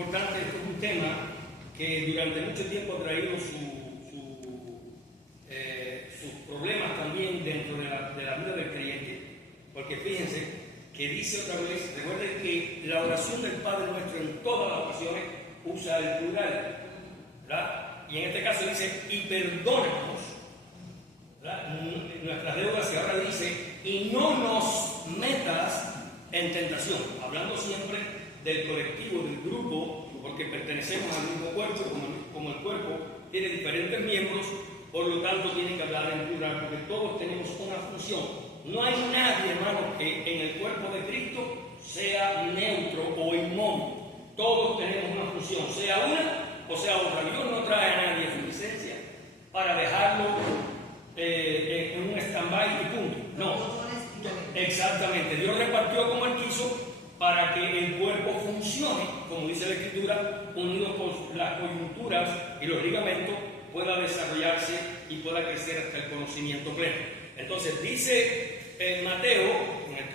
importante, esto es un tema que durante mucho tiempo ha traído sus problemas también dentro de la vida del creyente. Porque fíjense que dice otra vez, recuerden que la oración del Padre Nuestro en todas las ocasiones usa el plural, ¿verdad? Y en este caso dice, y perdónanos, ¿verdad?, nuestras deudas, y ahora dice, y no nos metas en tentación, hablando siempre del colectivo, del grupo, porque pertenecemos al mismo cuerpo, como el cuerpo tiene diferentes miembros, por lo tanto tiene que hablar en plural, porque todos tenemos una función. No hay nadie, hermano, que en el cuerpo de Cristo sea neutro o inmóvil. Todos tenemos una función, sea una o sea otra. Dios no trae a nadie a su licencia para dejarlo en un stand-by y punto. No, exactamente. Dios repartió como Él quiso para que el cuerpo funcione, como dice la Escritura, unido con las coyunturas y los ligamentos, pueda desarrollarse y pueda crecer hasta el conocimiento pleno. Entonces dice Mateo,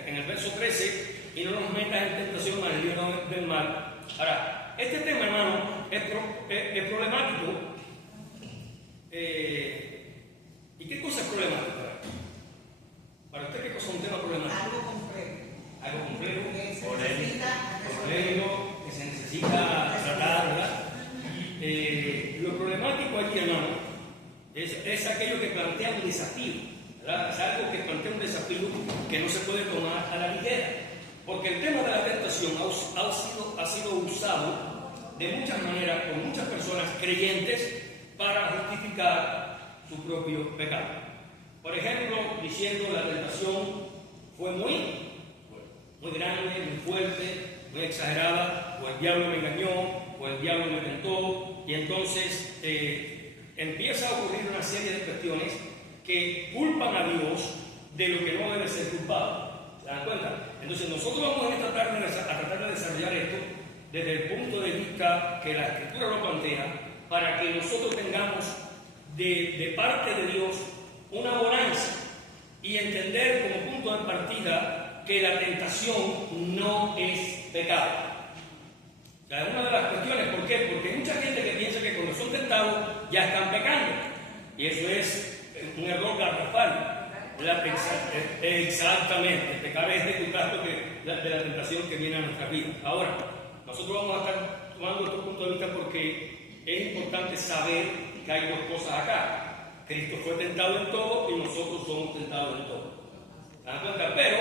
en el verso 13, y no nos metas en tentación, mas líbranos del mal. Ahora, este tema, hermano, es problemático. ¿Y qué cosa es problemática? Para usted, ¿qué cosa es un tema problemático? Algo complejo. Algo complejo, polémico, que se necesita tratar, ¿verdad? Lo problemático aquí, hermano, es aquello que plantea un desafío, ¿verdad? Es algo que plantea un desafío que no se puede tomar a la ligera, porque el tema de la tentación ha sido usado de muchas maneras por muchas personas creyentes para justificar su propio pecado. Por ejemplo, diciendo la tentación fue muy grande, muy fuerte, muy exagerada, o el diablo me engañó, o el diablo me tentó, y entonces empieza a ocurrir una serie de cuestiones que culpan a Dios de lo que no debe ser culpado. ¿Se dan cuenta? Entonces nosotros vamos en esta tarde a tratar de desarrollar esto desde el punto de vista que la Escritura lo plantea, para que nosotros tengamos de parte de Dios una bonanza y entender como punto de partida que la tentación no es pecado. O sea, es una de las cuestiones. ¿Por qué? Porque hay mucha gente que piensa que cuando son tentados ya están pecando, y eso es un error garrafal. Exactamente, pecar es ejecutar de la tentación que viene a nuestra vida. Ahora, nosotros vamos a estar tomando este punto de vista porque es importante saber que hay dos cosas acá. Cristo fue tentado en todo y nosotros somos tentados en todo. ¿Se dan cuenta? Pero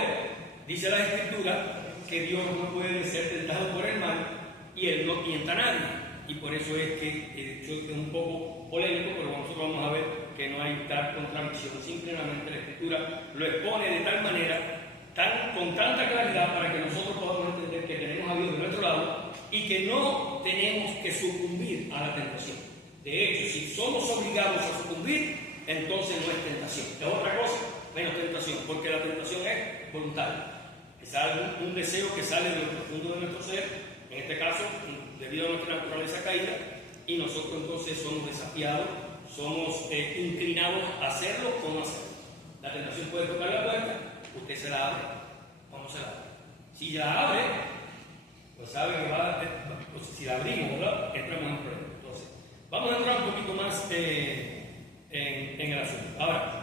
dice la Escritura que Dios no puede ser tentado por el mal y Él no tienta a nadie. Y por eso es que es un poco polémico, pero nosotros vamos a ver que no hay tal contradicción. Simplemente la Escritura lo expone de tal manera, con tanta claridad, para que nosotros podamos entender que tenemos a Dios de nuestro lado y que no tenemos que sucumbir a la tentación. De hecho, si somos obligados a sucumbir, entonces no es tentación. Es otra cosa, menos tentación, porque la tentación es voluntaria. Es un deseo que sale de lo profundo de nuestro ser, en este caso, debido a nuestra naturaleza caída, y nosotros entonces somos desafiados, somos inclinados a hacerlo o no hacerlo. La tentación puede tocar la puerta, usted se la abre o no se la abre. Si la abre, pues sabe que pues si la abrimos, ¿verdad?, entramos en problema. Entonces, vamos a entrar un poquito más en el asunto. Ahora,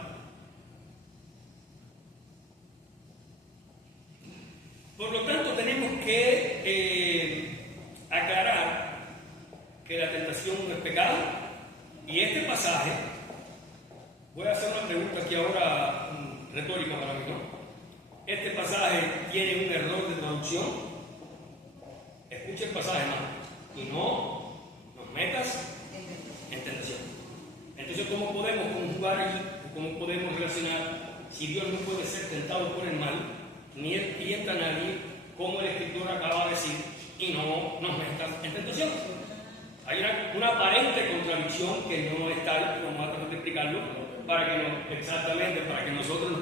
por lo tanto, tenemos que aclarar que la tentación no es pecado, y este pasaje, voy a hacer una pregunta aquí ahora retórica para mí, ¿no? Este pasaje tiene un error de traducción. Escucha el pasaje, hermano, y no nos metas en tentación. Entonces, ¿cómo podemos conjugar aquí? ¿Cómo podemos relacionar si Dios no puede ser tentado por el mal, ni Él tienta a nadie, como el Escritor acaba de decir, y no nos metas en tentación? Hay una aparente contradicción que no es tal, como vamos a tratar de explicarlo, para que nosotros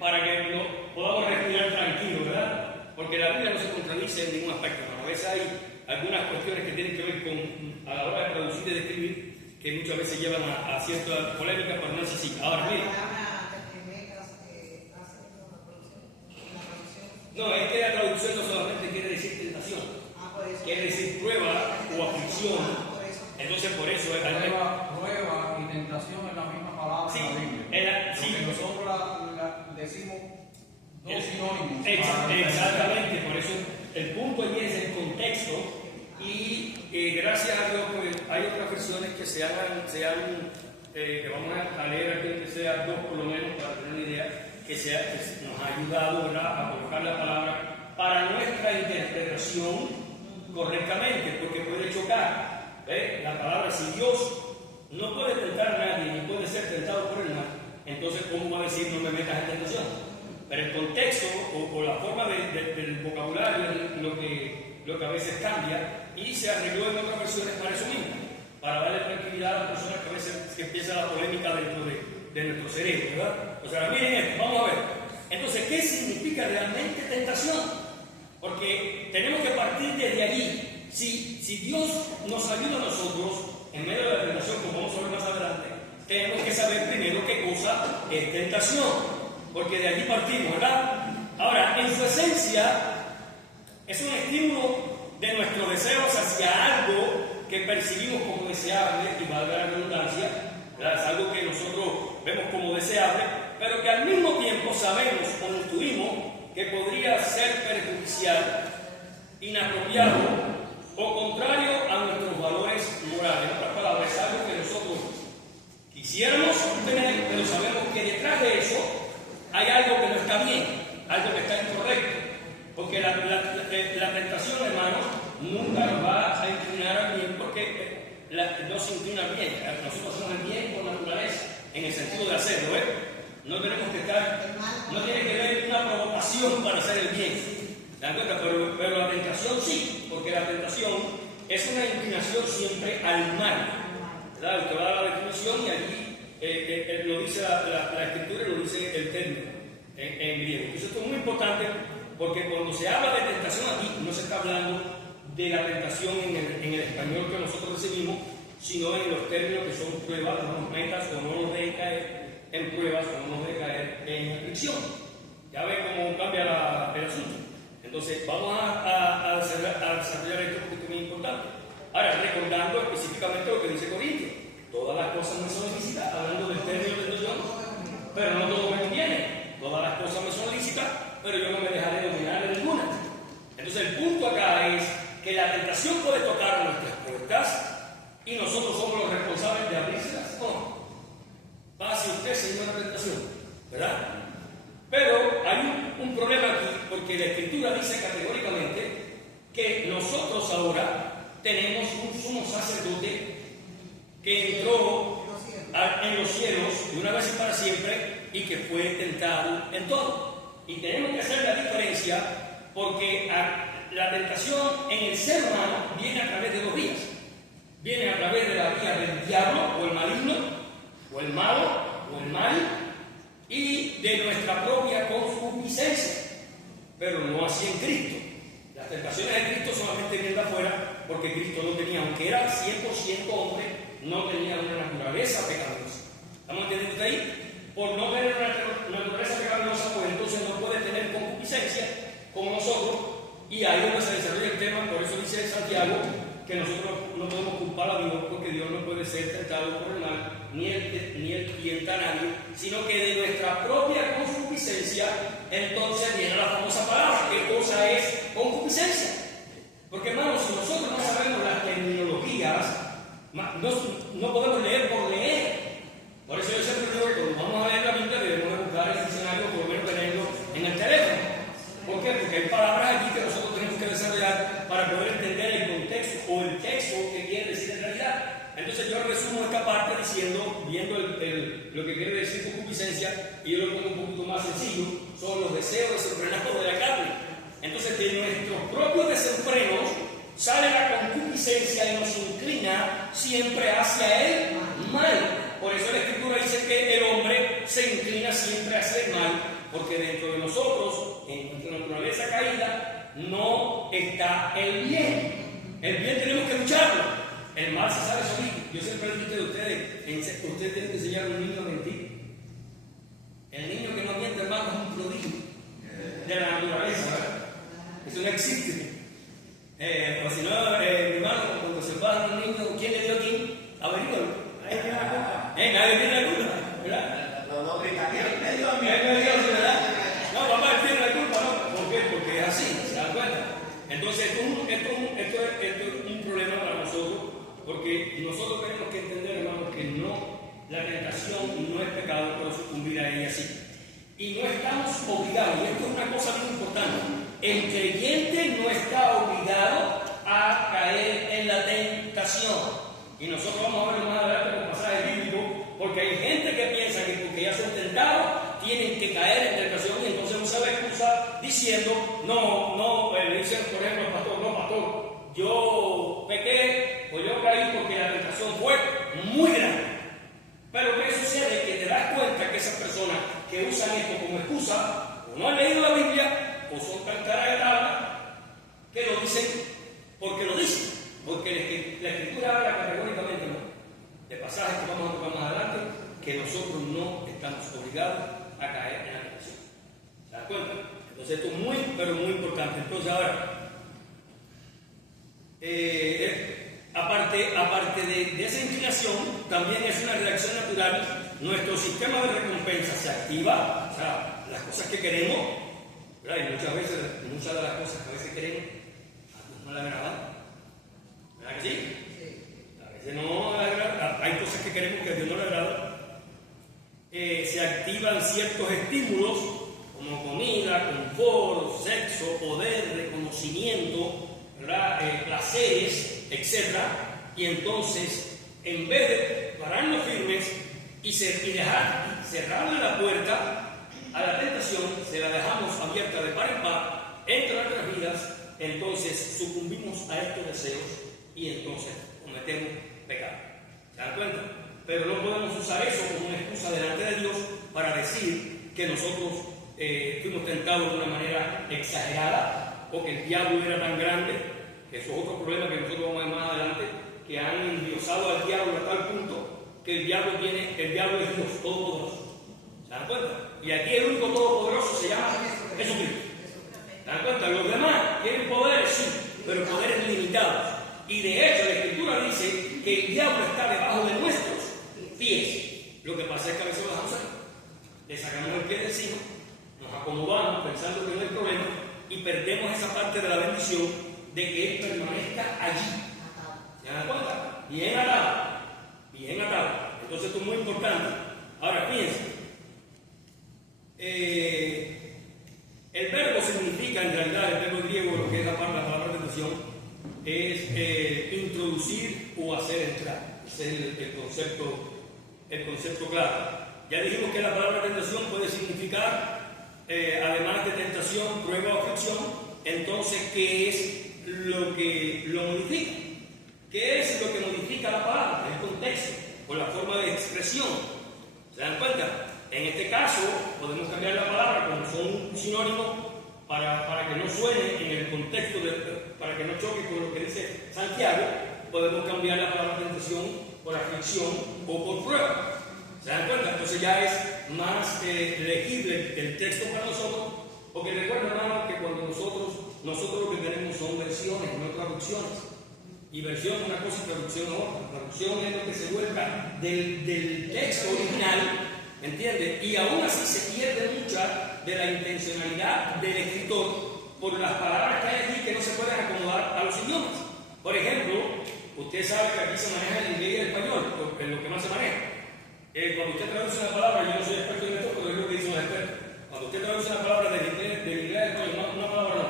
para que no podamos respirar tranquilos, ¿verdad? Porque la Biblia no se contradice en ningún aspecto. A veces hay algunas cuestiones que tienen que ver a la hora de traducir y de escribir, que muchas veces llevan a cierta polémica, pero no es así. Ahora, mire. No, es que la traducción no solamente quiere decir tentación, quiere decir prueba. tentación. Entonces por eso es prueba y tentación es la misma palabra sí, en la Biblia. sí. Nosotros decimos dos sinónimos. Exactamente, por eso el punto allí es el contexto y gracias a Dios pues, hay otras versiones que que vamos a leer aquí, que sea dos por lo menos para tener una idea, que nos ha ayudado, ¿verdad?, a colocar la palabra para nuestra interpretación correctamente, porque puede chocar. La palabra, si Dios no puede tentar a nadie ni puede ser tentado por el mal, entonces ¿cómo va a decir no me metas en tentación? Pero el contexto o la forma del vocabulario es lo que a veces cambia y se arregló en otras versiones para eso mismo, para darle tranquilidad a las personas que a veces empieza la polémica dentro de nuestro cerebro, ¿verdad? O sea, miren esto, vamos a ver. Entonces, ¿qué significa realmente tentación? Porque tenemos que partir desde allí. Si Dios nos ayuda a nosotros en medio de la tentación, como vamos a ver más adelante, tenemos que saber primero qué cosa es tentación, porque de allí partimos, ¿verdad? Ahora, en su esencia, es un estímulo de nuestros deseos hacia algo que percibimos como deseable, y valga la redundancia, ¿verdad? Es algo que nosotros vemos como deseable, pero que al mismo tiempo sabemos o intuimos que podría ser perjudicial, inapropiado, o contrario a nuestros valores morales. En otras palabras, es algo que nosotros quisiéramos tener, pero sabemos que detrás de eso hay algo que no está bien, algo que está incorrecto. Porque la tentación, hermanos, nunca nos va a inclinar al bien, porque no se inclina al bien. Nosotros hacemos el bien por naturaleza, en el sentido de hacerlo, No tenemos que no tiene que haber una provocación para hacer el bien. ¿Se dan cuenta? Pero la tentación sí, porque la tentación es una inclinación siempre al mal. ¿Verdad? Usted va a dar la definición y allí lo dice la escritura y lo dice el término en griego. Entonces esto es muy importante porque cuando se habla de tentación aquí no se está hablando de la tentación en el español que nosotros recibimos, sino en los términos que son pruebas, no nos metas o no nos dejes caer en pruebas o no nos dejes caer en aflicción. Ya ve cómo cambia el asunto. Entonces, vamos a desarrollar esto porque es muy importante. Ahora, recordando específicamente lo que dice Corintios, todas las cosas me son lícitas, hablando del término de tentación, pero no todo me conviene. Todas las cosas me son lícitas, pero yo no me dejaré dominar de ninguna. Entonces, el punto acá es que la tentación puede tocar nuestras puertas y nosotros somos los responsables de abrírselas. No. Pase usted, señor, la tentación, ¿verdad? Pero hay un problema aquí, porque la Escritura dice categóricamente que nosotros ahora tenemos un sumo sacerdote que entró en los cielos de una vez y para siempre y que fue tentado en todo. Y tenemos que hacer la diferencia porque la tentación en el ser humano viene a través de dos vías. Viene a través de la vía del diablo o el maligno, o el malo o el mal, y de nuestra propia concupiscencia, pero no así en Cristo. Las tentaciones de Cristo solamente vienen de afuera, porque Cristo no tenía, aunque era 100% hombre, no tenía una naturaleza pecaminosa. ¿Estamos entendiendo usted ahí? Por no tener una naturaleza pecaminosa, pues entonces no puede tener concupiscencia como nosotros, y ahí es donde se desarrolla el tema. Por eso dice Santiago que nosotros no podemos culpar a Dios, porque Dios no puede ser tentado por el mal, ni él tienta a nadie, sino que de nuestra propia concupiscencia, entonces viene la famosa palabra. ¿Qué cosa es concupiscencia? Porque, hermanos, si nosotros no sabemos las terminologías, no podemos leer por leer. Por eso yo siempre digo que cuando vamos a leer la Biblia debemos de buscar el diccionario, por lo menos tenerlo en el teléfono. ¿Por qué? Porque hay palabras aquí que nosotros tenemos que desarrollar para poder entender el contexto o el texto que quiere decir en realidad. Entonces yo resumo esta parte viendo lo que quiere decir concupiscencia, y yo lo pongo un poquito más sencillo: son los deseos desenfrenados de la carne. Entonces de nuestros propios desenfrenos sale la concupiscencia y nos inclina siempre hacia el mal. Por eso la Escritura dice que el hombre se inclina siempre hacia el mal, porque dentro de nosotros, en nuestra naturaleza caída, no está el bien. El bien tenemos que lucharlo. El mal se sabe solito. Yo siempre les digo a ustedes tienen que enseñar a un niño a mentir. El niño que no miente, hermano, es un prodigio de la naturaleza, ¿verdad? Eso no existe. O si no, hermano, cuando se va a un la tentación no es pecado, pero sucumbir a ella sí. Y no estamos obligados, y esto es una cosa muy importante, el creyente no está obligado a caer en la tentación. Y nosotros vamos a verlo más adelante con pasajes bíblicos, porque hay gente que piensa que porque ya son tentados, tienen que caer en tentación y entonces usa la excusa diciendo, le dicen por ejemplo al pastor, no pastor, yo pequé o yo caí porque la tentación fue muy grande. Pero ¿qué sucede? Que te das cuenta que esas personas que usan esto como excusa, o no han leído la Biblia, o son tan caras de tabla, que lo dicen porque lo dicen. Porque la Escritura habla categóricamente, ¿no?, de pasajes que vamos a tocar más adelante, que nosotros no estamos obligados a caer en la tentación. ¿Se dan cuenta? Entonces esto es muy, pero muy importante. Entonces ahora, aparte de esa inclinación, también es una reacción natural. Nuestro sistema de recompensa se activa, o sea, las cosas que queremos, ¿verdad? Y muchas de las cosas que a veces queremos, a Dios no le agradan. ¿Verdad que sí? A veces no le agrada, hay cosas que queremos que a Dios no le agrada. Se activan ciertos estímulos como comida, confort, sexo, poder, reconocimiento, ¿verdad? Placeres, etc. Y entonces, en vez de pararnos firmes y cerrarle la puerta a la tentación, se la dejamos abierta de par en par entre nuestras vidas, entonces sucumbimos a estos deseos y entonces cometemos pecado. ¿Se dan cuenta? Pero no podemos usar eso como una excusa delante de Dios para decir que nosotros fuimos tentados de una manera exagerada o que el diablo era tan grande. Eso es otro problema que nosotros vamos a ver más adelante, que han endiosado al diablo a tal punto que el diablo es Dios todopoderoso. ¿Se dan cuenta? Y aquí el único todopoderoso se llama Jesucristo. ¿Se dan cuenta? Los demás tienen poderes, sí, pero poderes limitados. Y de hecho la Escritura dice que el diablo está debajo de nuestros pies. Lo que pasa es que a veces lo dejamos ahí. Le sacamos el pie de encima, nos acomodamos pensando que no hay problema y perdemos esa parte de la bendición de que Él permanezca allí. ¿Se dan cuenta? Bien atado. Bien atado. Entonces esto es muy importante. Ahora fíjense. El verbo significa en realidad, el verbo griego, lo que es la palabra tentación, es introducir o hacer entrar. Ese es el concepto claro. Ya dijimos que la palabra tentación puede significar, además de tentación, prueba o aflicción. Entonces, ¿qué es lo que lo modifica? ¿Qué es lo que modifica la palabra? El contexto o la forma de expresión. ¿Se dan cuenta? En este caso, podemos cambiar la palabra como son un sinónimo para que no suene en el contexto, para que no choque con lo que dice Santiago. Podemos cambiar la palabra tentación por aflicción o por prueba. ¿Se dan cuenta? Entonces ya es más legible el texto para nosotros, porque recuerden, hermano, que cuando nosotros lo que tenemos son versiones, no traducciones. Y versión es una cosa y traducción es otra. Traducción es lo que se vuelca del texto original, ¿entiendes? Y aún así se pierde mucha de la intencionalidad del escritor por las palabras que hay aquí que no se pueden acomodar a los idiomas. Por ejemplo, usted sabe que aquí se maneja el inglés y el español, en lo que más se maneja. Cuando usted traduce una palabra, yo no soy experto en esto, pero es lo que dicen los expertos. Cuando usted traduce una palabra del inglés al español, una palabra no,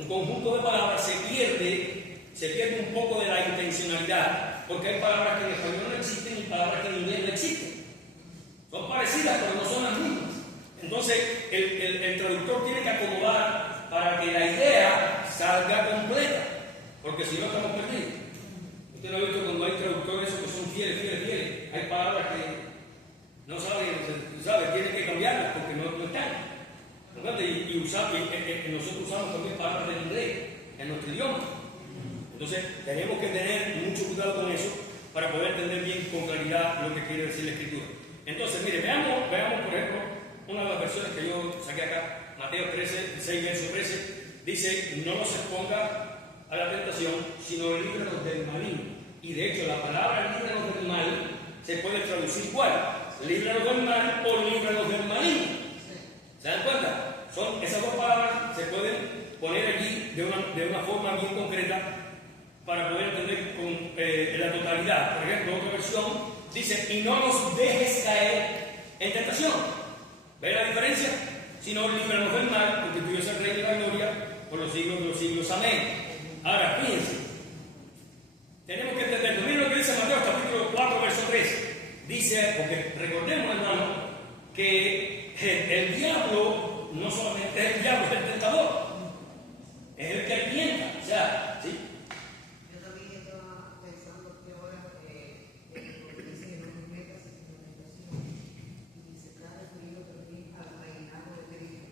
un conjunto de palabras se pierde un poco de la intencionalidad, porque hay palabras que en español no existen y palabras que en inglés no existen. Son parecidas, pero no son las mismas. Entonces, el traductor tiene que acomodar para que la idea salga completa, porque si no estamos perdidos. Usted no ha visto cuando hay traductores que son fieles. Hay palabras que no saben, tienen que cambiarlas porque no están. Y nosotros usamos también palabras del inglés en nuestro idioma. Entonces, tenemos que tener mucho cuidado con eso para poder entender bien con claridad lo que quiere decir la Escritura. Entonces, mire, veamos por ejemplo, una de las versiones que yo saqué acá, Mateo 6, verso 13, dice, no nos exponga a la tentación, sino líbranos del maligno. Y de hecho, la palabra líbranos del mal se puede traducir igual, líbranos del mal o líbranos del maligno. ¿Se dan cuenta? Esas dos palabras se pueden poner allí de una forma bien concreta para poder entender con la totalidad. Por ejemplo, otra versión dice, y no nos dejes caer en tentación. ¿Ve la diferencia? Sino líbranos del mal, porque tú eres el Rey de la gloria por los siglos de los siglos. Amén. Ahora, fíjense, tenemos que entender, miren lo que dice Mateo capítulo 4, verso 3. Dice, porque recordemos, hermano, que el diablo no solamente es el diablo, es el tentador, es el que tienta. O sea, ¿sí? Yo también estaba pensando que ahora, porque dice que no nos metas en la tentación, y se está refiriendo también al reinado de Cristo,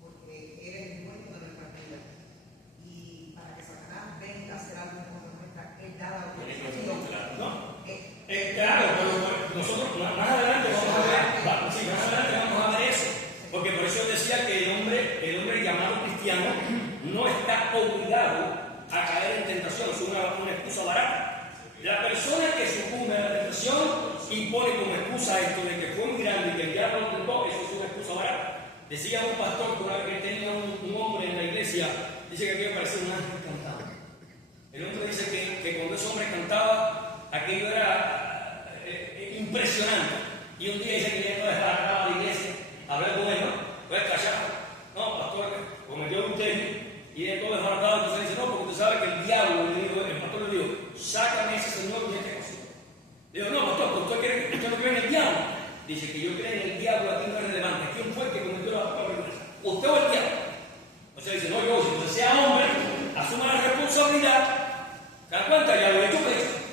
porque eres el dueño de nuestra vida. Y para que Satanás venga a hacer algo en contra nuestra, él da la autorización. ¿No? Claro, pero nosotros más adelante vamos a ver eso. Porque por eso decía que el hombre llamado cristiano no está obligado a caer en tentación, es una excusa barata. La persona que sucumbe a la tentación y pone como excusa esto de que fue muy grande y que el diablo lo tentó, eso es una excusa barata. Decía un pastor que una vez que tenía un hombre en la iglesia, dice que aquello parecía un ángel cantando. El hombre dice que cuando ese hombre cantaba, aquello era impresionante. Y un día dice que ya no dejaba a la iglesia, hablar con él, ¿no? Pues callado. No, pastor, cometió un tema y él todo desbaratado. Entonces dice, no, porque usted sabe que el diablo, el pastor le dijo, sácame ese señor y este cosito. Le digo, no, pastor, ¿usted no cree en el diablo? Dice que yo creo en el diablo, aquí no es relevante. ¿Quién fue el que cometió la vergüenza? ¿Usted o el diablo? O sea, dice, no, yo, si usted sea hombre, asuma la responsabilidad. ¿Se dan cuenta? Ya lo he hecho esto.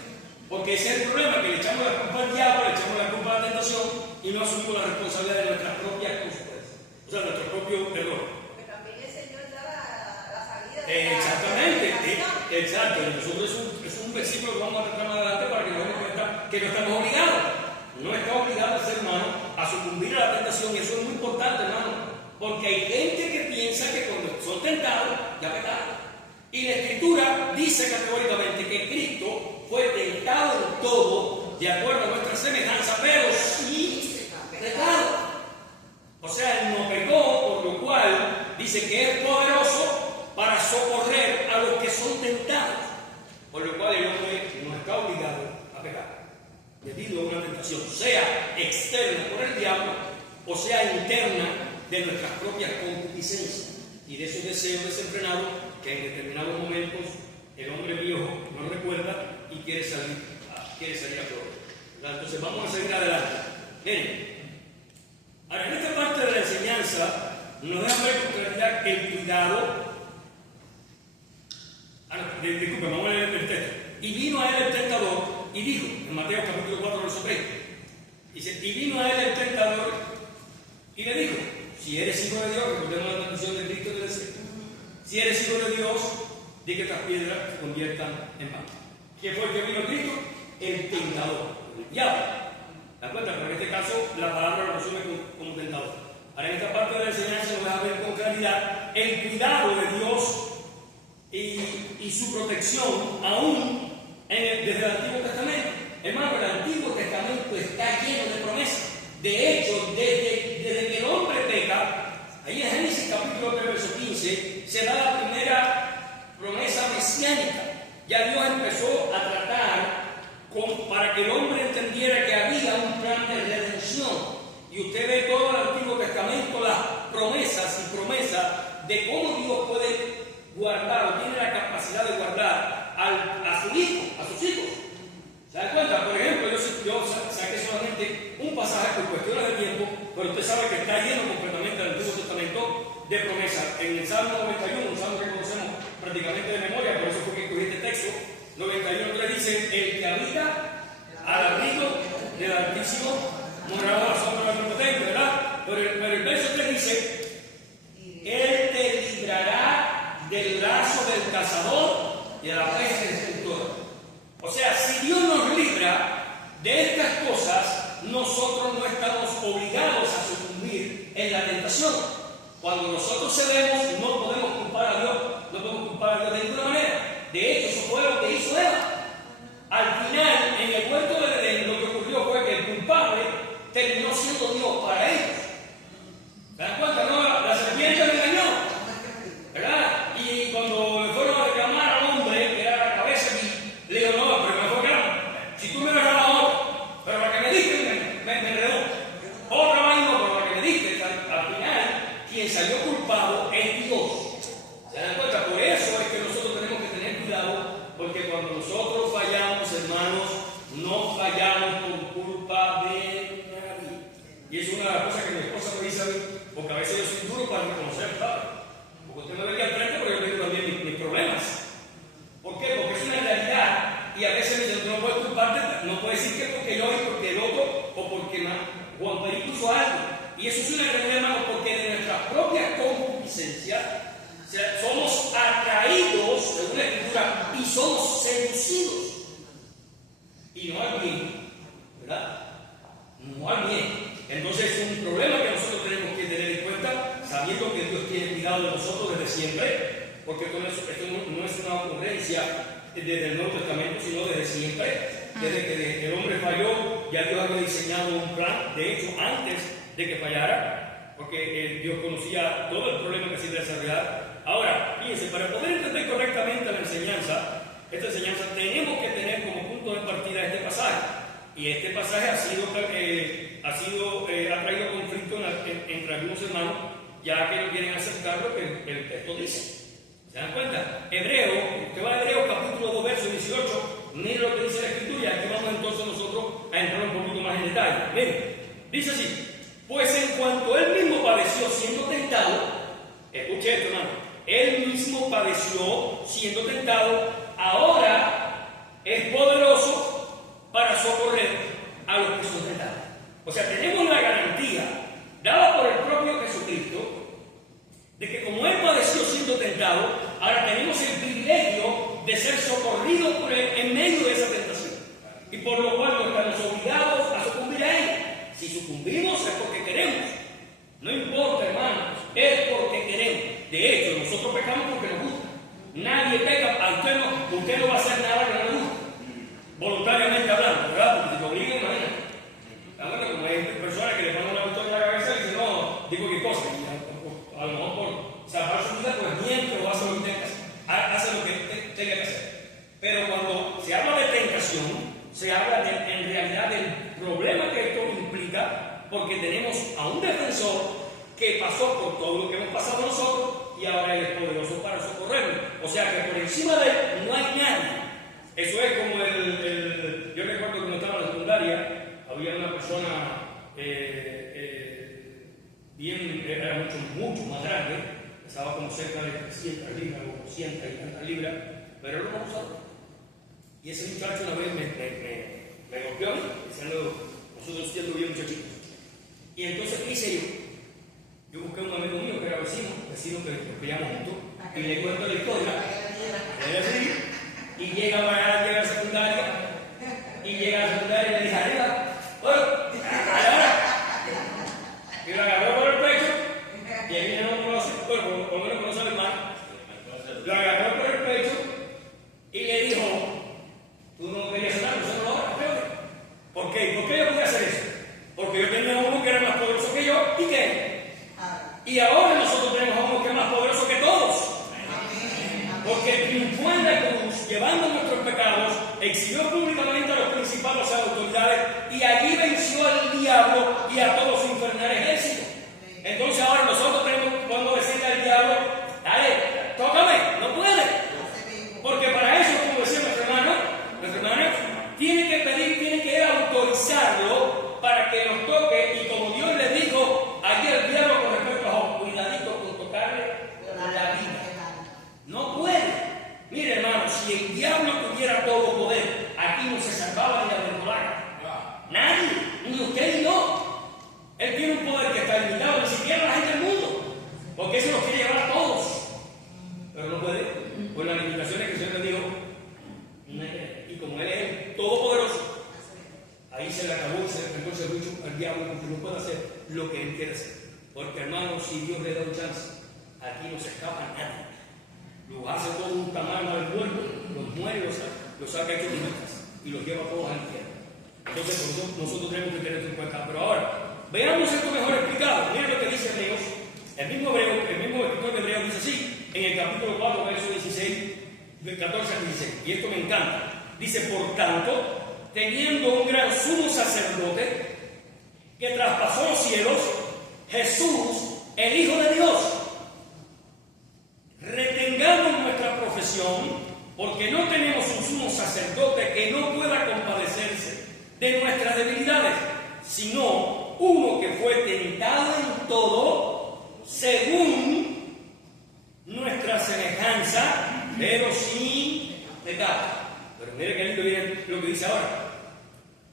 Porque ese es el problema, que le echamos la culpa al diablo, le echamos la culpa a la tentación y no asumimos la responsabilidad de nuestras propias consecuencias. O sea, nuestro propio error. Porque también el Señor da la salida de Exactamente, la tentación. exacto. Y nosotros es un versículo que vamos a tratar más adelante para que nos demos cuenta que no estamos obligados. No está obligado el ser humano a sucumbir a la tentación, y eso es muy importante, hermano. Porque hay gente que piensa que cuando son tentados, ya pecaron. Y la Escritura dice categóricamente que Cristo fue tentado en todo, de acuerdo a nuestra semejanza, pero sin pecado. O sea, él no pecó, por lo cual dice que es poderoso para socorrer a los que son tentados. Por lo cual el hombre no está obligado a pecar, debido a una tentación, sea externa por el diablo o sea interna de nuestras propias concupiscencias y de esos deseos desenfrenados que en determinados momentos el hombre viejo no recuerda y quiere salir a flote. Entonces vamos a seguir adelante. Miren, ahora en esta parte de la enseñanza nos deja ver con claridad el cuidado. Disculpen, vamos a leer el texto. Y vino a él el tentador y dijo, en Mateo capítulo 4, verso 3, dice, y vino a él el tentador y le dijo, si eres hijo de Dios, recordemos la transmisión de Cristo del desierto, si eres hijo de Dios, di que estas piedras se conviertan en pan. ¿Quién fue el que vino a Cristo? El tentador, el diablo. ¿De acuerdo? Pero en este caso la palabra lo resume como tentador. Ahora en esta parte de la enseñanza nos va a ver con claridad el cuidado de Dios y su protección aún desde el Antiguo Testamento. Hermano, el Antiguo Testamento está lleno de promesas. De hecho, desde que el hombre peca, ahí en Génesis capítulo 3, verso 15, se da la primera promesa mesiánica. Ya Dios empezó a tratar para que el hombre entendiera que había un plan de redención. Y usted ve todo el Antiguo Testamento, las promesas y promesas de cómo Dios puede guardar o tiene la capacidad de guardar a sus hijos. ¿Se dan cuenta? Por ejemplo, yo saqué solamente un pasaje por cuestiones de tiempo, pero usted sabe que está lleno completamente del Antiguo Testamento de promesas. En el Salmo 91, un salmo que conocemos prácticamente de memoria, por eso fue que escogí este texto, 91:3 dice, el que habita al abrigo del Altísimo morará a la sombra del Omnipotente, ¿verdad? Pero el verso 3 dice, Él te librará del brazo del cazador y de la peste destructora. O sea, si Dios nos libra de estas cosas, nosotros no estamos obligados a sucumbir en la tentación. Cuando nosotros cedemos, no podemos culpar a Dios, de ninguna manera. De hecho, eso fue lo que hizo Eva. Al final, en el huerto de Edén, lo que ocurrió fue que el culpable terminó siendo Dios para ellos. ¿Se dan cuenta? No, la serpiente le engañó, ¿verdad? Y cuando le fueron a reclamar al hombre, que era la cabeza Porque cuando nosotros fallamos, hermanos, no fallamos por culpa de nadie. Y es una de las cosas que mi esposa me dice a mí, porque a veces yo soy duro para reconocer, ¿sabes? Porque usted me ve aquí al frente, pero yo tengo también mis problemas. ¿Por qué? Porque es una realidad. Y a veces me dicen, no puedes culparte, no puedes decir que porque yo y porque el otro, o porque Juan Perico hizo algo. Y eso es una realidad, hermano, porque de nuestra propia concupiscencia somos atraídos, según la Escritura, y somos seducidos. Y no al bien, ¿verdad? No al bien. Entonces es un problema que nosotros tenemos que tener en cuenta, sabiendo que Dios tiene cuidado de nosotros desde siempre, porque esto no es una ocurrencia desde el Nuevo Testamento, sino desde siempre. Desde que el hombre falló, ya Dios había diseñado un plan, de hecho, antes de que fallara, porque Dios conocía todo el problema que se iba a desarrollar. Ahora, fíjense, para poder entender correctamente esta enseñanza tenemos que tener como punto de partida este pasaje. Y este pasaje ha traído conflicto entre algunos hermanos, ya que no quieren aceptar lo que el texto dice. ¿Se dan cuenta? Usted va a Hebreo capítulo 2, verso 18, miren lo que dice la Escritura, y aquí vamos entonces nosotros a entrar un poquito más en detalle. Miren, dice así: pues en cuanto él mismo padeció siendo tentado, escuche esto, hermano, él mismo padeció siendo tentado, ahora es poderoso para socorrer a los que son tentados. O sea, tenemos la garantía dada por el propio Jesucristo de que como él padeció siendo tentado, ahora tenemos el privilegio de ser socorridos por él en medio de esa tentación. Y por lo cual no estamos obligados a sucumbir a ella. Si sucumbimos es porque queremos. No importa, hermanos, es porque queremos. De hecho, nosotros pecamos porque nos gusta. Nadie peca, a usted no va a hacer nada que no le guste. Voluntariamente hablando, ¿verdad? Porque si lo obligan, imagínate. Como hay personas que le ponen una pistola en la cabeza y dicen, no, digo qué cosa. A lo mejor por salvar su vida, pues miente o hace lo que hace lo que tenga que hacer. Pero cuando se habla de tentación, se habla en realidad del problema que esto implica, porque tenemos a un defensor que pasó por todo lo que hemos pasado nosotros y ahora él es poderoso para socorrernos. O sea que por encima de él no hay nadie. Eso es como yo recuerdo cuando estaba en la secundaria, había una persona era mucho más grande, pesaba como cerca de 300 libras o 200 y tantas libras, pero era un abusador. Y ese muchacho una vez me golpeó a mí, nosotros siendo bien muchachitos. Y entonces, ¿qué hice yo? Yo busqué a un amigo mío que era vecino que nos pillamos juntos, y le cuento la historia. Y llega a la secundaria, y le dije, arriba, y lo agarró por el pecho, y ahí no conoce, por lo menos conoce al hermano. Lo agarró por el pecho y le dijo, tú no querías hacer algo, solo ahora, espérate. ¿Por qué? ¿Por qué yo podía hacer eso? Porque yo tenía uno que era más poderoso que yo y que él. Y ahora nosotros tenemos a uno que es más poderoso que todos. Porque triunfó en la cruz, llevando nuestros pecados, exhibió públicamente a los principales y a las autoridades, y allí venció al diablo y a todo su infernal ejército. Entonces ahora nosotros podemos decirle al diablo, dale, tócame, no puede. Porque para eso, como decía nuestra hermana, tiene que pedir, tiene que autorizarlo para que nos toque, y como Dios le dijo ayer al diablo con respecto a Job, cuidadito con tocarle la vida. No puede. Mire, hermano, si el diablo tuviera todo poder, aquí no se salvaba ni la verdolaga. Nadie, ni usted ni yo. Él tiene un poder que está limitado, ni siquiera la gente del mundo, porque eso nos quiere llevar a todos. Pero no puede, por las limitaciones que el Señor le dijo. Y como Él es el todopoderoso, ahí se le acabó, se le enfrentó ese juicio al diablo, porque no puede hacer lo que Él quiere hacer. Porque, hermano, si Dios le da un chance, aquí no se escapa nadie. Los hace todo un tamaño al muerto, los muere, los saca hechos muertas y los lleva todos al infierno. Entonces, por eso nosotros tenemos que tener esto en cuenta. Pero ahora, veamos esto mejor explicado. Miren lo que dice Hebreos. El mismo escritor de Hebreos dice así, en el capítulo 4, verso 16, del 14 al 16. Y esto me encanta. Dice, por tanto, teniendo un gran sumo sacerdote que traspasó los cielos, Jesús, el Hijo de Dios, retengamos nuestra profesión, porque no tenemos un sumo sacerdote que no pueda compadecerse de nuestras debilidades, sino uno que fue tentado en todo según nuestra semejanza, pero sin pecado. Pero mire que lindo viene lo que dice ahora.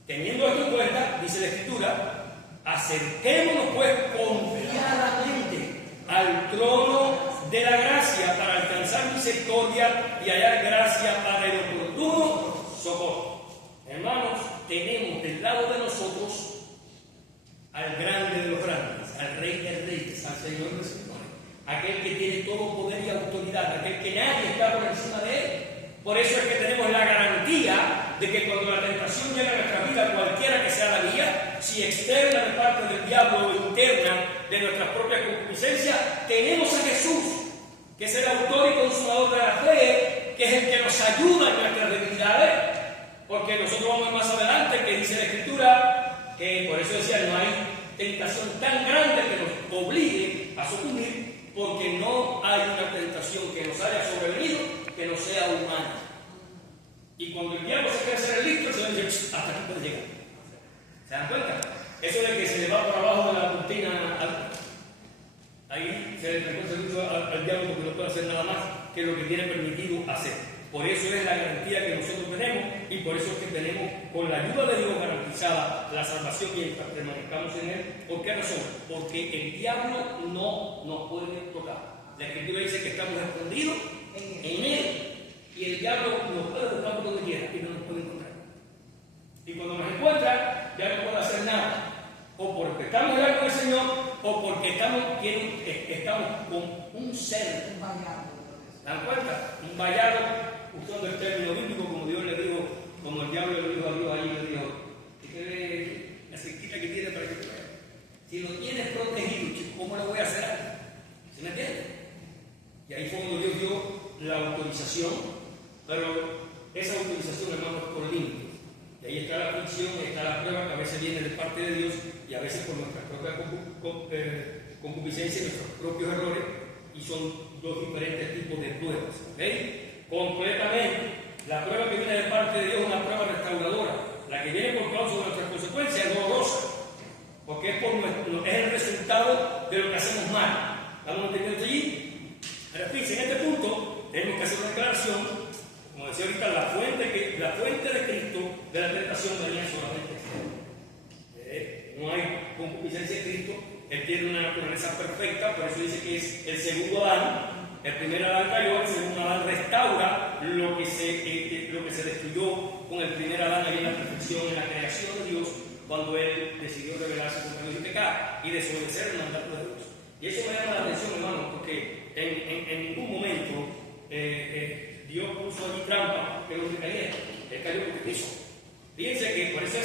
Teniendo esto en cuenta, dice la Escritura, acerquémonos pues confiadamente al trono de la gracia para alcanzar misericordia y hallar gracia para el oportuno socorro. Hermanos, tenemos del lado de nosotros al grande de los grandes, al Rey de Reyes, al Señor de Señores, aquel que tiene todo poder y autoridad, aquel que nadie está por encima de él. Por eso es que tenemos la garantía de que cuando la tentación llega a nuestra vida, cualquiera que sea la vía, si externa de parte del diablo o interna de nuestras propias concupiscencias, tenemos a Jesús, que es el autor y consumador de la fe, que es el que nos ayuda en nuestras debilidades, porque nosotros vamos más adelante, que dice la Escritura, que por eso decía, no hay tentación tan grande que nos obligue a sucumbir, porque no hay una tentación que nos haya sobrevenido que no sea humana. Y cuando el diablo se quiere hacer el listo, el Señor dice, hasta aquí puede llegar. ¿Se dan cuenta? Eso de que se le va por abajo de la cortina, ahí se le reconoce mucho al diablo porque no puede hacer nada más que lo que tiene permitido hacer. Por eso es la garantía que nosotros tenemos y por eso es que tenemos con la ayuda de Dios garantizada la salvación mientras permanezcamos en Él. ¿Por qué razón? Porque el diablo no nos puede tocar. La Escritura dice que estamos escondidos en Él y el diablo nos puede buscar por donde quiera y no nos puede encontrar. Y cuando nos encuentra, ya no puede hacer nada. O porque estamos ya con el Señor o porque estamos con un cerdo. ¿Se dan cuenta? Un vallado, usando el término bíblico, como Dios le dijo, como el diablo le dijo a Dios ahí, le dijo, ¿qué la cerquita que tiene para que tú veas? Si lo tienes protegido, chico, ¿cómo le voy a hacer algo? ¿Se me entiende? Y ahí fue cuando Dios dio la autorización, pero esa autorización, hermano, es por límites. Y ahí está la aflicción, está la prueba que a veces viene de parte de Dios y a veces por nuestras propias concupiscencias y nuestros propios errores, y son dos diferentes tipos de pruebas. ¿Okay? Completamente. La prueba que viene de parte de Dios es una prueba restauradora. La que viene por causa de nuestras consecuencias es dolorosa, porque es el resultado de lo que hacemos mal. ¿Estamos entendiendo allí? Ahora, fíjense, en este punto tenemos que hacer una declaración. Como decía ahorita, la fuente de Cristo de la tentación venía solamente externa. No hay concupiscencia de Cristo. Él tiene una naturaleza perfecta, por eso dice que es el segundo Adán. El primer Adán cayó, el segundo Adán restaura lo que se destruyó con el primer Adán ahí en la perfección, en la creación de Dios, cuando él decidió rebelarse contra Dios y pecar y desobedecer el mandato de Dios. Y eso me llama la atención, hermano, porque en ningún momento Dios puso allí trampa que no se cayera. Él cayó porque quiso. Fíjense que por eso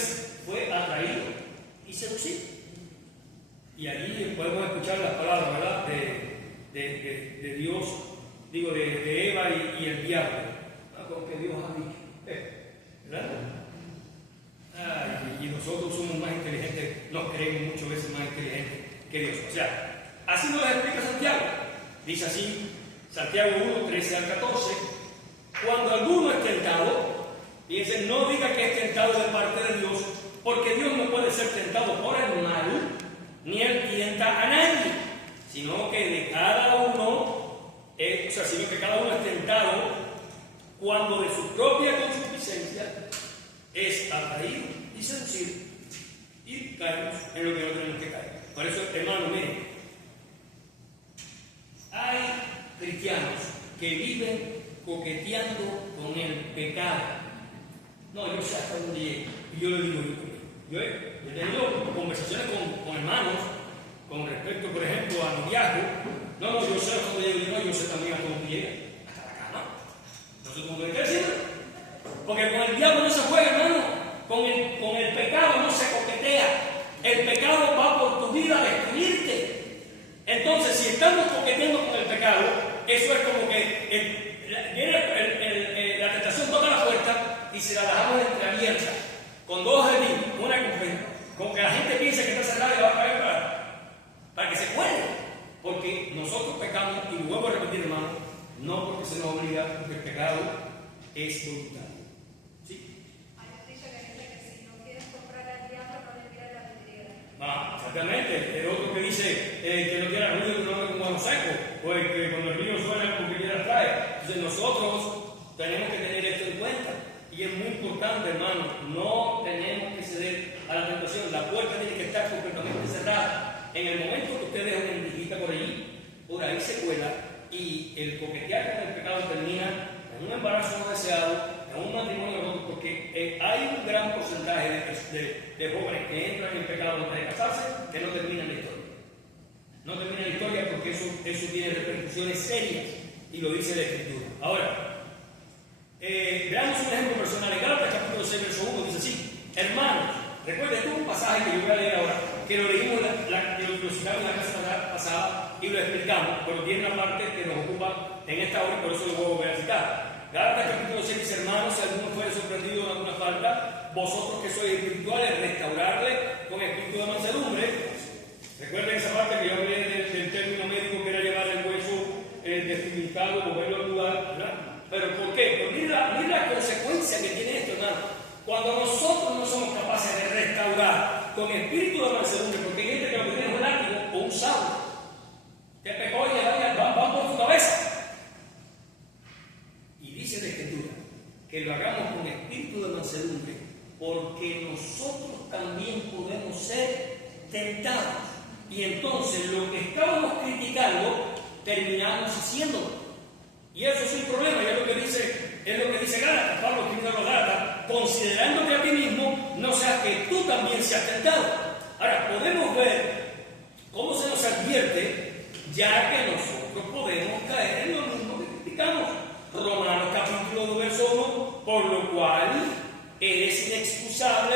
fue atraído y seducido. Y allí podemos escuchar las palabras, ¿verdad?, de Dios, digo, de Eva y el diablo, ¿no? Con que Dios ha dicho, ¿verdad? Y nosotros somos más inteligentes, nos creemos muchas veces más inteligentes que Dios. O sea, así nos lo explica Santiago. Dice así, Santiago 1, 13 al 14, cuando alguno es tentado, fíjense, no diga que es tentado de parte de Dios, porque Dios no puede ser tentado por el mal, ni él tienta a nadie, sino que de cada uno, sino que cada uno es tentado cuando de su propia concupiscencia es atraído y seducido, y caemos en lo que no tenemos que caer. Por eso, hermano, miren, hay cristianos que viven coqueteando con el pecado. No, yo sé hasta dónde llego. Y yo le digo, yo he tenido conversaciones con hermanos con respecto, por ejemplo, a noviazgo. No, yo sé hasta dónde llego. Yo sé también hasta dónde llega. Hasta la cama. No sé cómo qué decir. Porque con el diablo no se juega, hermano. Con el pecado no se coquetea. El pecado va por tu vida a destruirte. Entonces, si estamos coqueteando con el pecado, eso es como que viene la tentación toca la puerta y se la dejamos entreabierta, con dos objetivos, una con que la gente piense que está cerrada y va a caer para que se cuele, porque nosotros pecamos, y vuelvo a repetir, hermano, no porque se nos obliga, porque el pecado es voluntario. ¿Sí? Hay un dicho que dice que si no quieres comprar al diablo, no le pidas la vidriera. Exactamente. El otro que dice que no quiera ruido, que no me como seco, o el que cuando el río suena, como que quiera trae. Entonces nosotros tenemos que tener esto en cuenta. Y es muy importante, hermano, no tenemos que ceder a la tentación. La puerta tiene que estar completamente cerrada. En el momento que usted deja una endijita por ahí se cuela y el coquetear con el pecado termina en un embarazo no deseado, en un matrimonio roto, porque hay un gran porcentaje de jóvenes que entran en pecado antes de casarse que no terminan la historia. No terminan la historia porque eso tiene repercusiones serias y lo dice la Escritura. Ahora, veamos un ejemplo personal. En Gálatas capítulo 6, verso 1 dice así: hermanos, recuerden tú un pasaje que yo voy a leer ahora, que lo leímos lo citamos en la clase pasada y lo explicamos, pero tiene una parte que nos ocupa en esta hora y por eso lo voy a volver a citar. Gálatas capítulo 6 dice: hermanos, si alguno fuere sorprendido en alguna falta, vosotros que sois espirituales, restaurarle con espíritu de mansedumbre. Recuerden esa parte que yo hablé del término médico que era llevar el hueso desfigurado, moverlo al lugar, ¿verdad? ¿Pero por qué? Pues mira la consecuencia que tiene esto, hermano. Cuando nosotros no somos capaces de restaurar con espíritu de mansedumbre, porque hay gente que lo que tiene es un látigo o un sabio, te pecó y van por tu cabeza. Y dice la Escritura que lo hagamos con espíritu de mansedumbre, porque nosotros también podemos ser tentados. Y entonces lo que estábamos criticando, terminamos haciéndolo. Y eso es un problema, y es lo que dice Gálatas, Pablo escribiendo a los Gálatas, considerándote a ti mismo, no sea que tú también seas tentado. Ahora, podemos ver cómo se nos advierte, ya que nosotros podemos caer en lo mismo que criticamos. Romanos capítulo 2, verso 1, por lo cual eres inexcusable,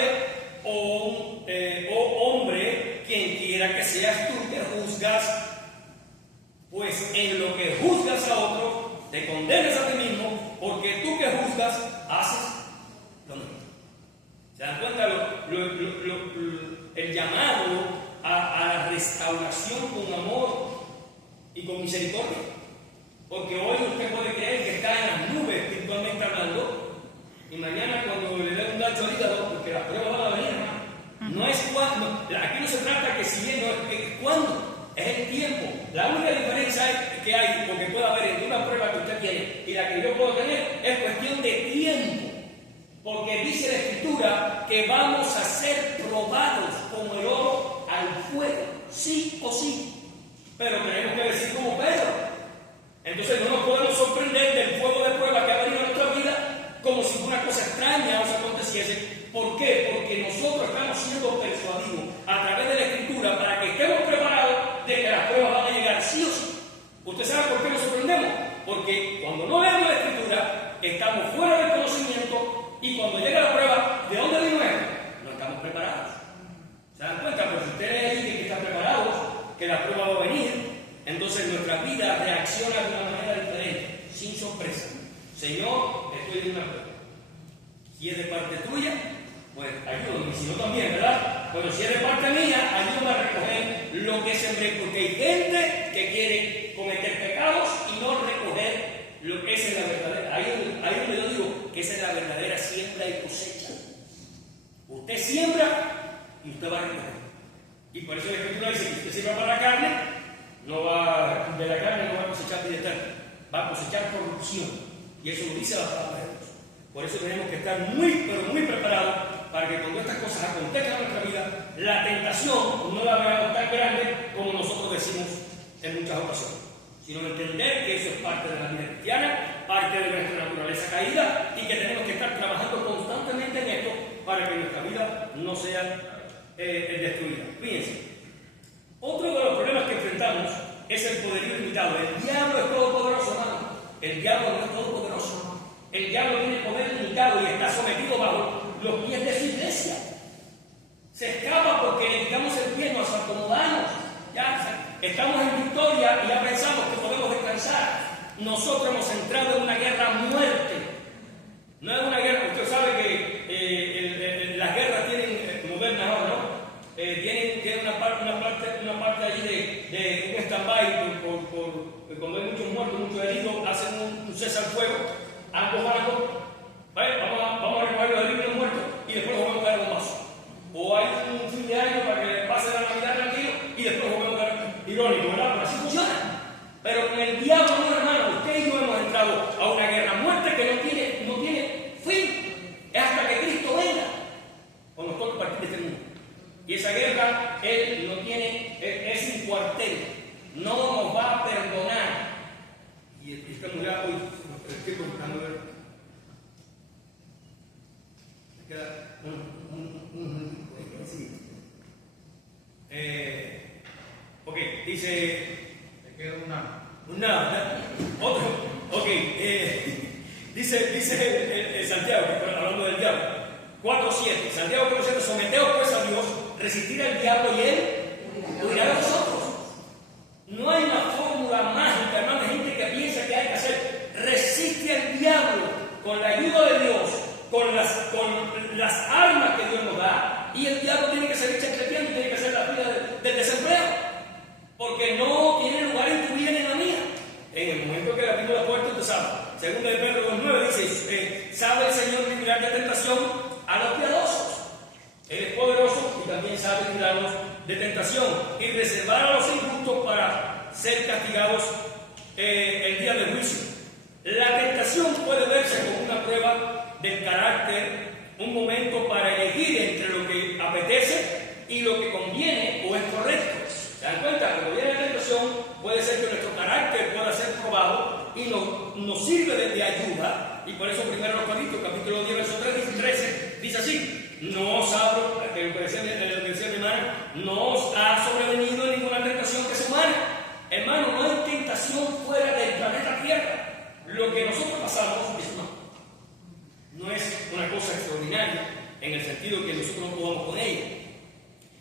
hombre, quien quiera que seas tú que juzgas, pues en lo que juzgas a otro, te condenas a ti mismo, porque tú que juzgas haces lo mismo. ¿Se dan cuenta el llamado a la restauración con amor y con misericordia? Porque hoy usted puede creer que está en las nubes espiritualmente hablando, y mañana cuando le dé un daño al hígado, porque las pruebas van a venir, no es cuando, aquí no se trata que si bien, no es cuándo. Es el tiempo. La única diferencia que hay, porque puede haber entre una prueba que usted tiene y la que yo puedo tener, es cuestión de tiempo. Porque dice la Escritura que vamos a ser probados como el oro al fuego, sí o sí. Pero tenemos que decir como Pedro. Entonces no nos podemos sorprender del fuego de prueba que ha venido a nuestra vida como si una cosa extraña os aconteciese. ¿Por qué? Porque nosotros estamos siendo persuadidos a través de la Escritura para que estemos preparados de que las pruebas van a llegar sí o sí. ¿Usted sabe por qué nos sorprendemos? Porque cuando no leemos la Escritura, estamos fuera del conocimiento y cuando llega la prueba, ¿de dónde vino esto? No estamos preparados. ¿Se dan cuenta? Pero si ustedes dicen que están preparados, que la prueba va a venir, entonces nuestra vida reacciona de una manera diferente, sin sorpresa. Señor, estoy en una prueba. Si es de parte tuya, pues ayúdame, si no también, ¿verdad? Pero si es de parte mía, ayúdame a recoger lo que sembré, porque hay gente que quiere cometer pecados y no recoger lo que es la verdadera. Ahí donde yo digo que esa es la verdadera siembra y cosecha. Usted siembra y usted va a recoger. Y por eso la Escritura dice que usted siembra para la carne, de la carne no va a cosechar vida eterna, va a cosechar corrupción. Y eso lo dice la palabra de Dios. Por eso tenemos que estar muy, pero muy preparados para que cuando estas cosas acontezcan en nuestra vida, la tentación no la veamos tan grande como nosotros decimos en muchas ocasiones, sino entender que eso es parte de la vida cristiana, parte de nuestra naturaleza caída y que tenemos que estar trabajando constantemente en esto para que nuestra vida no sea destruida. Fíjense, otro de los problemas que enfrentamos es el poderío limitado. El diablo es todopoderoso, hermano. El diablo no es todopoderoso. El diablo tiene poder limitado y está sometido bajo los pies de su iglesia. Se escapa porque le quitamos el pie, nos acomodamos. Ya estamos en victoria y ya pensamos que podemos descansar. Nosotros hemos entrado en una guerra a muerte. No es una guerra, usted sabe que las guerras tienen, modernas ahora, ¿no? Tienen una parte allí de un stand-by cuando hay muchos muertos, muchos heridos, hacen un cese al fuego. Ambos bandos manera, Él no tiene, es un cuartel, no nos va a perdonar. Y esta mujer, hoy, estoy buscando ver. Me queda ok, dice. Te queda Nada, otro. Ok, dice Santiago, hablando del diablo. 4:7. Santiago 4:7. Someteos pues a Dios, resistir al diablo y él huirá de vosotros. No hay una fórmula mágica, hermano, de gente que piensa que hay que hacer. Resiste al diablo con la ayuda de Dios, con las armas que Dios nos da, y el diablo tiene que salir chancleteando y tiene que hacer la fila del desempleo. Porque no tiene lugar en tu vida ni en la mía. En el momento que abrimos la puerta, usted sabe. Segunda de Pedro 2:9 dice: sabe el Señor librar de tentación a los piadosos. Él es poderoso y también sabe librarnos de tentación y reservar a los injustos para ser castigados el día del juicio. La tentación puede verse como una prueba del carácter, un momento para elegir entre lo que apetece y lo que conviene o es correcto. ¿Se dan cuenta? Cuando viene la tentación, puede ser que nuestro carácter pueda ser probado y nos sirve de ayuda. Y por eso, primero los Corintios, capítulo 10, verso 13, dice así: no os hablo, que lo que decía mi hermana, no os ha sobrevenido ninguna tentación que sea humana. Hermano, no hay tentación fuera del planeta Tierra. Lo que nosotros pasamos, eso no es una cosa extraordinaria, en el sentido que nosotros no podamos con ella.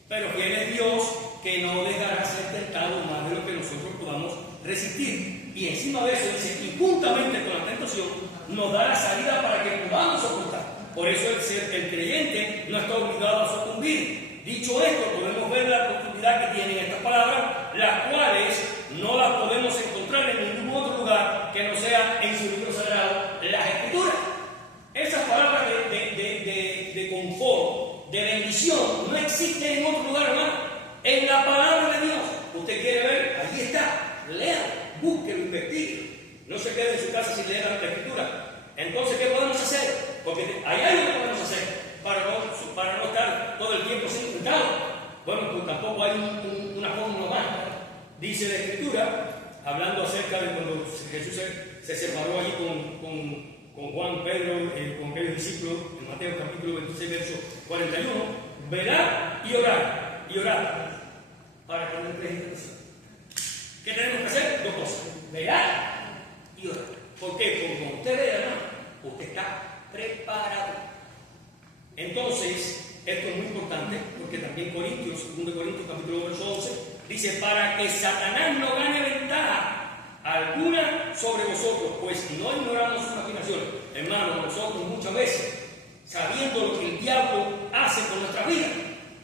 Pero fiel es Dios, que no dejará ser tentado más de lo que nosotros podamos resistir. Y encima de eso dice, y juntamente con la tentación, nos da la salida para que podamos soportar. Por eso el creyente no está obligado a sucumbir. Dicho esto, podemos ver la profundidad que tienen estas palabras, las cuales no las podemos encontrar en ningún otro lugar que no sea en su libro sagrado, las Escrituras. Esas palabras de confort, de bendición, no existen en otro lugar, hermano. En la palabra de Dios. Usted quiere ver, allí está. Lea, búsquelo, investigue. No se quede en su casa sin leer la Escritura. Entonces, ¿qué podemos hacer? Porque hay algo que podemos hacer para no estar todo el tiempo sin cuidado. Bueno, pues tampoco hay una fórmula más. Dice la Escritura, hablando acerca de cuando Jesús se separó allí con Juan, Pedro, con aquellos discípulos, en Mateo capítulo 26, verso 41, verá y orar. Y orar para que no entre en tentación. ¿Qué tenemos que hacer? Dos cosas: velar y orar. ¿Por qué? Porque cuando usted vea, hermano, usted está preparado. Entonces, esto es muy importante porque también Corintios, 2 Corintios capítulo verso 11, dice: para que Satanás no gane ventaja alguna sobre vosotros, pues no ignoramos sus imaginaciones. Hermano, nosotros muchas veces, sabiendo lo que el diablo hace con nuestra vida,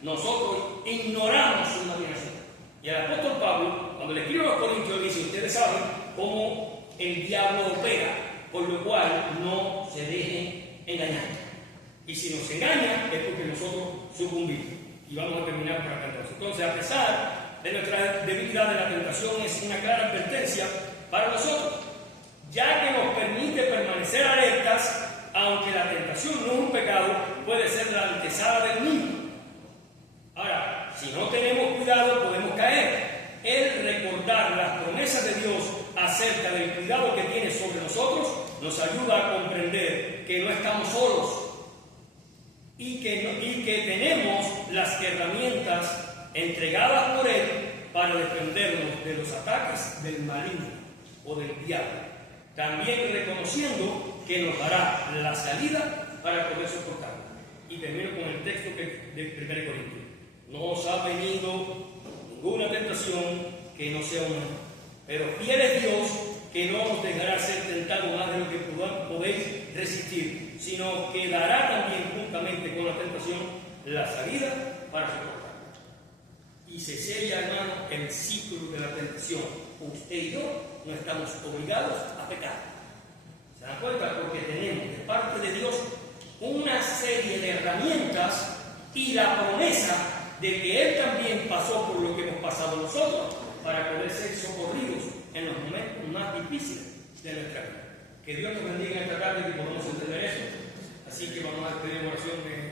nosotros ignoramos su imaginación. Y el apóstol Pablo, cuando le escribe a los Corintios, dice: ustedes saben cómo el diablo opera, por lo cual no se dejen engañar. Y si nos engaña, es porque nosotros sucumbimos. Y vamos a terminar por acá entonces. Entonces, a pesar de nuestra debilidad de la tentación, es una clara advertencia para nosotros, ya que nos permite permanecer alertas, aunque la tentación no es un pecado, puede ser la antesala del mundo. Ahora, si no tenemos cuidado, podemos caer. El recordar las promesas de Dios acerca del cuidado que tiene sobre nosotros nos ayuda a comprender que no estamos solos y que tenemos las herramientas entregadas por Él para defendernos de los ataques del maligno o del diablo. También reconociendo que nos dará la salida para poder soportarlo. Y termino con el texto de 1 Corintios. No os ha venido ninguna tentación que no sea humana, pero fiel es Dios, que no os dejará ser tentado más de lo que podéis resistir, sino que dará también juntamente con la tentación la salida para soportarla. Y se sella, hermano, el ciclo de la tentación. Usted y yo no estamos obligados a pecar. ¿Se dan cuenta? Porque tenemos de parte de Dios una serie de herramientas y la promesa de que Él también pasó por lo que hemos pasado nosotros para poder ser socorridos en los momentos más difíciles de nuestra vida. Que Dios nos bendiga en esta tarde y que podamos entender eso. Así que vamos a pedir oración de